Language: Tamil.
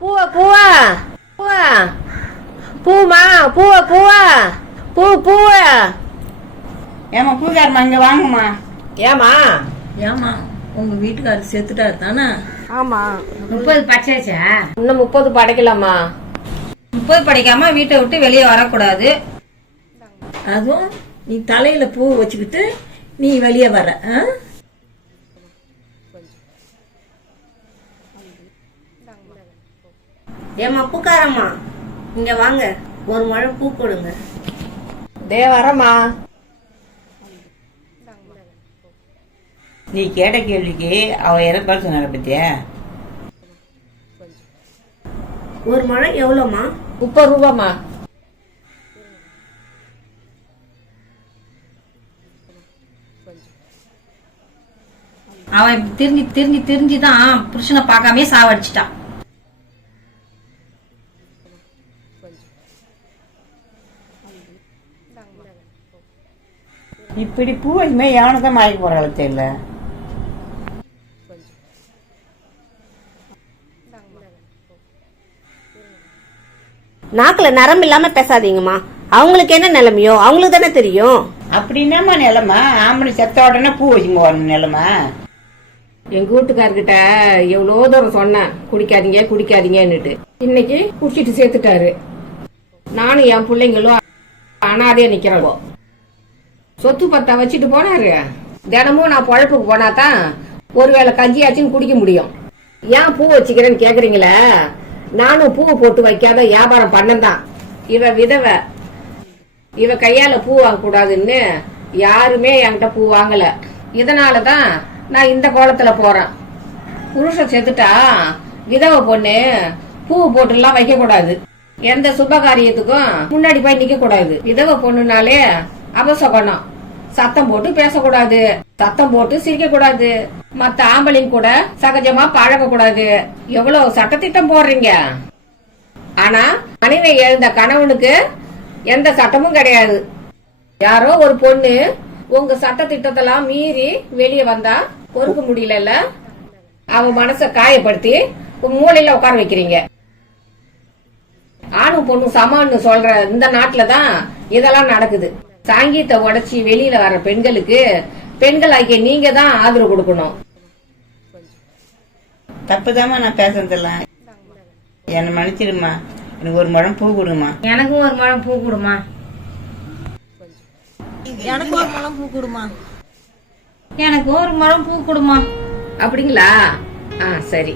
பூவா பூவா பூவா. பூமா பூவா பூவா. பூ பூவா. ஏமா பூஜாரம்மா இங்க வாங்கம்மா. ஏமா ஏமா உங்க வீட்டுக்காரர் செத்துட்டாரு தானே? ஆமா. முப்பது பச்சாச்சா இன்னும் முப்பது படைக்கலாமா? முப்பது படிக்காம வீட்டை விட்டு வெளியே வரக்கூடாது. அதுவும் நீ தலையில பூ வச்சுக்கிட்டு நீ வெளியே வர ஆ? ஏமா பூக்காரம்மா? இங்க வாங்க. ஒரு முழம் பூ கொடுங்க. தே வரமா நீ கேட்ட கேள்விக்கு அவ எதை பதில் சொன்னார பத்தியா? ஒரு முழம் எவ்வளோமா முப்பது ரூபாமா அவன் திரிஞ்சு திரிஞ்சு திரிஞ்சு தான் புருஷனை பார்க்காம சாவடிச்சிட்டான். இப்படி பூ வச்சுமே எவனுக்கும் மாய்க்க போறாள் தெரியல நாக்குல நரம்பு இல்லாம பேசாதீங்கம்மா. அவங்களுக்கு என்ன நிலைமையோ அவங்களுக்கு தானே தெரியும். அப்படின்னாம்மா நிலமா? ஆம்பளை செத்த உடனே பூ வச்சுங்க போகணும் நிலமா. எங்க வீட்டுக்காரர்கிட்ட எவ்வளோ தூரம் சொன்னேன் குடிக்காதீங்க குடிக்காதீங்கன்னுட்டு. இன்னைக்கு குடிச்சிட்டு சேர்த்துட்டாரு. நானும் என் பிள்ளைங்களும் அனாதையா நிற்கிறவோ சொத்து பத்தா வச்சுட்டு போனாரு. தினமும் நான் பழப்புக்கு போனா தான் ஒருவேளை கஞ்சியாச்சும் குடிக்க முடியும். ஏன் பூ வச்சுக்கிறேன்னு கேக்குறீங்களே? நானும் பூ போட்டு வைக்காத வியாபாரம் பண்ணந்தான். இவ விதவை இவ கையால பூ வாங்க கூடாதுன்னு யாருமே என்கிட்ட பூ வாங்கல. இதனாலதான் நான் இந்த கோலத்துல போறேன். புருஷன் செத்துட்டா விதவை பொண்ணு பூ போட்டுலாம் வைக்க கூடாது எந்த சுப காரியத்துக்கும் முன்னாடி போய் நிக்க கூடாது விதவை பொண்ணுனாலே அபசகுணம். சத்தம் போட்டு பேசக்கூடாது. சத்தம் போட்டு சிரிக்க கூடாது மத்த ஆம்பளைங்க கூட சகஜமா பழக கூடாது எவ்வளவு சட்டத்திட்டம் போடுறீங்க? ஆனா மனைவி எழுந்த கணவனுக்கு எந்த சட்டமும் கிடையாது. யாரோ ஒரு பொண்ணு உங்க சட்ட திட்டத்தெல்லாம் மீறி வெளியே வந்தா பொறுக்க முடியலல்ல? அவன் மனச காயப்படுத்தி உங்க மூலையில உட்கார வைக்கிறீங்க. ஆணும் பொண்ணும் சமான்னு சொல்ற இந்த நாட்டுல தான் இதெல்லாம் நடக்குது. சாங்கீத்தை உடைச்சி வெளியில வர பெண்களுக்கு பெண்கள் ஆகிய நீங்க தான் ஆதரவு கொடுக்கணும். தப்புதாம்மா நான் பேசுறதெல்லாம் என்னை மன்னிச்சிடுமா எனக்கு ஒரு முழம் பூ கொடுமா எனக்கும் ஒரு முழம் பூ கொடுமா எனக்கு ஒரு முழம் பூ கொடுமா எனக்கும் ஒரு முழம் பூ கொடுமா அப்படிங்களா? ஆ சரி.